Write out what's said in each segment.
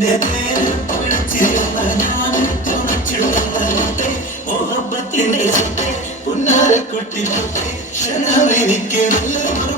നിന്റെ പേര് പിടിച്ചിരുന്ന ഞാൻ തുണച്ചിടുന്ന മുട്ടേ മുഹബത്തിന്റെ സുട്ടേ പുന്നാരക്കുട്ടി മുട്ടേ ക്ഷണമെനിക്ക് നല്ലൊരു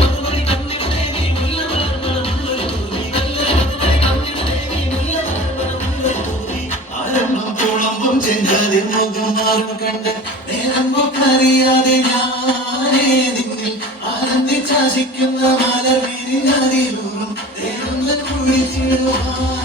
അറിയാതെ മുഖം മാറും കണ്ട് നേരം പൊക്കറിയാതെ ഞാനേ നിന്നിൽ ആനന്ദിച്ചാശിക്കുന്ന മലവേരി നദിയിലൂറും നേരം കുഴിച്ചിടുവാൻ